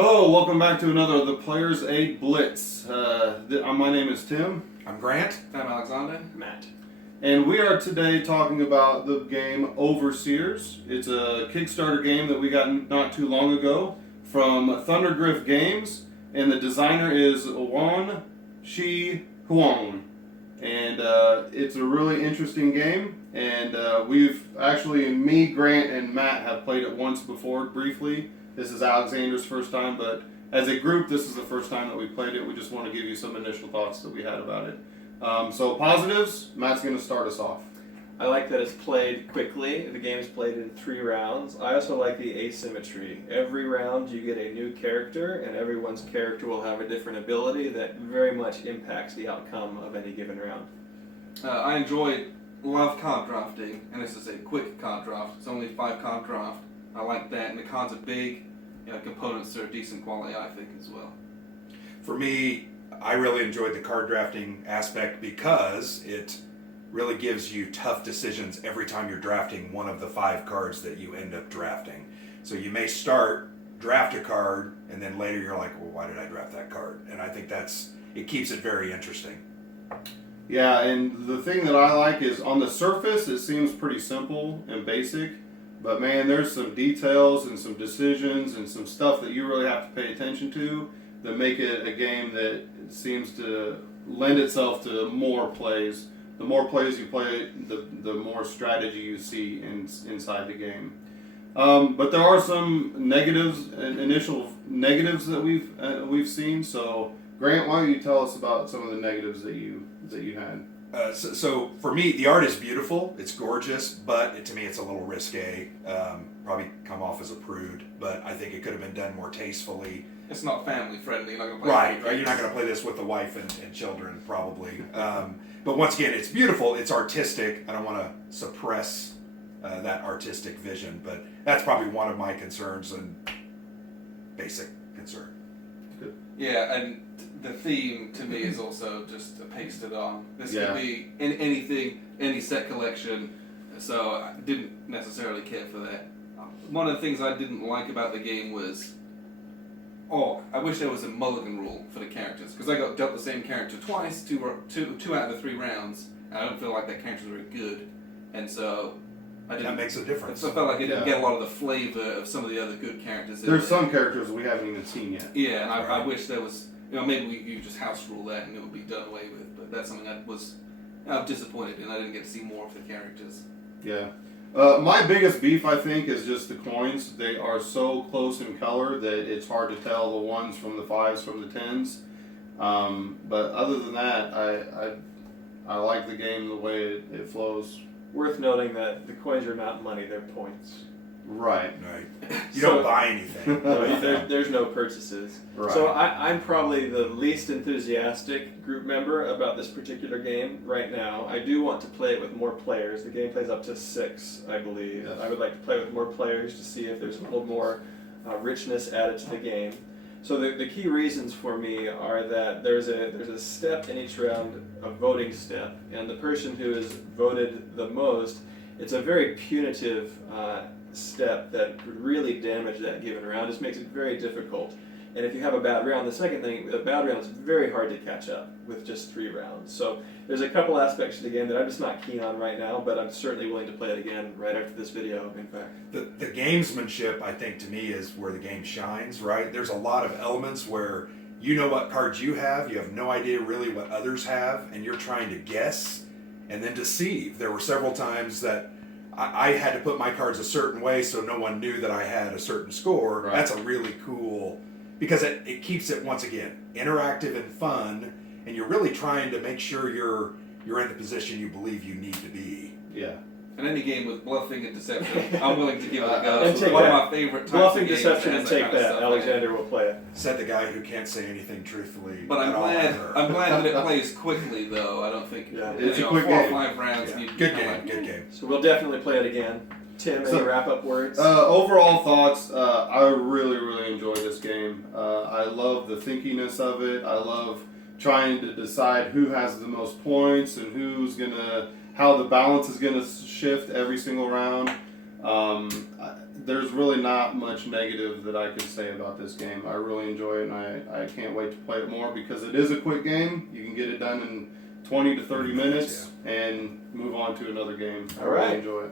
Hello, welcome back to another of the Players Aid Blitz. My name is Tim. I'm Grant. I'm Alexander. Matt. And we are today talking about the game Overseers. It's a Kickstarter game that we got not too long ago from Thundergriff Games, and the designer is Wan Shi Huang. And it's a really interesting game, and we've actually, me, Grant, and Matt have played it once before briefly. This is Alexander's first time, but as a group, this is the first time that we played it. We just want to give you some initial thoughts that we had about it. So positives, Matt's going to start us off. I like that it's played quickly. The game is played in 3 rounds. I also like the asymmetry. Every round you get a new character, and everyone's character will have a different ability that very much impacts the outcome of any given round. I love card drafting, and this is a quick card draft. It's only 5 card draft. I like that, and the cards are big. Components are decent quality, I think, as well. For me, I really enjoyed the card drafting aspect because it really gives you tough decisions every time you're drafting one of the 5 cards that you end up drafting. So you may draft a card, and then later you're like, well, why did I draft that card? And I think it keeps it very interesting. Yeah, and the thing that I like is on the surface, it seems pretty simple and basic. But man, there's some details and some decisions and some stuff that you really have to pay attention to that make it a game that seems to lend itself to more plays. The more plays you play, the more strategy you see inside the game. But there are some negatives, initial negatives that we've seen. So Grant, why don't you tell us about some of the negatives that you had? So for me, the art is beautiful. It's gorgeous, but to me, it's a little risque. Probably come off as a prude, but I think it could have been done more tastefully. It's not family friendly. You're not going to play Right. You're not going to play this with the wife and children, probably. But once again, it's beautiful. It's artistic. I don't want to suppress that artistic vision, but that's probably one of my concerns and basic concern. Good. Yeah, and the theme to me is also just pasted on. This Yeah. could be in anything, any set collection, so I didn't necessarily care for that. One of the things I didn't like about the game was, I wish there was a mulligan rule for the characters, because I got dealt the same character twice, two out of the 3 rounds, and I don't feel like that character's very good, and so That makes a difference. I felt like I didn't get a lot of the flavor of some of the other good characters. There's some characters we haven't even seen yet. Yeah, and I wish there was, maybe you just house rule that and it would be done away with, but that's something I'm disappointed in. I didn't get to see more of the characters. Yeah. My biggest beef, I think, is just the coins. They are so close in color that it's hard to tell the 1s from the 5s from the 10s. But other than that, I like the game the way it flows. Worth noting that the coins are not money, they're points. Right. You don't buy anything. There's no purchases. Right. So I'm probably the least enthusiastic group member about this particular game right now. I do want to play it with more players. The game plays up to 6, I believe. Yes. I would like to play with more players to see if there's a little more richness added to the game. So the key reasons for me are that there's a step in each round, a voting step, and the person who is voted the most, it's a very punitive step that could really damage that given round. Just makes it very difficult. And if you have a bad round, the second thing, a bad round is very hard to catch up with just 3 rounds. So there's a couple aspects to the game that I'm just not keen on right now, but I'm certainly willing to play it again right after this video, in fact. The gamesmanship, I think, to me, is where the game shines, right? There's a lot of elements where you know what cards you have no idea really what others have, and you're trying to guess and then deceive. There were several times that I had to put my cards a certain way so no one knew that I had a certain score. Right. That's a really cool, because it keeps it, once again, interactive and fun, and you're really trying to make sure you're in the position you believe you need to be. Yeah. And any game with bluffing and deception, I'm willing to give it a go. And It's take one that. of my favorite types Bluffing, of games deception, that and has take kind of that. stuff. Alexander will play it. Said the guy who can't say anything truthfully. But I'm at all glad. ever. I'm glad that it plays quickly, though. I don't think Yeah. It's a 4 quick or game. 5 rounds. Yeah. You Good kinda game, like- good game. So we'll definitely play it again. Tim, any wrap-up words? Overall thoughts, I really enjoy this game. I love the thinkiness of it. I love trying to decide who has the most points and how the balance is gonna shift every single round. there's really not much negative that I could say about this game. I really enjoy it, and I can't wait to play it more because it is a quick game. You can get it done in 20 to 30 minutes and move on to another game. I really enjoy it.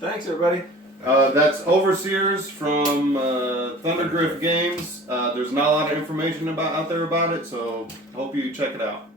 Thanks, everybody. That's Overseers from Thundergriff Games. There's not a lot of information out there about it, so hope you check it out.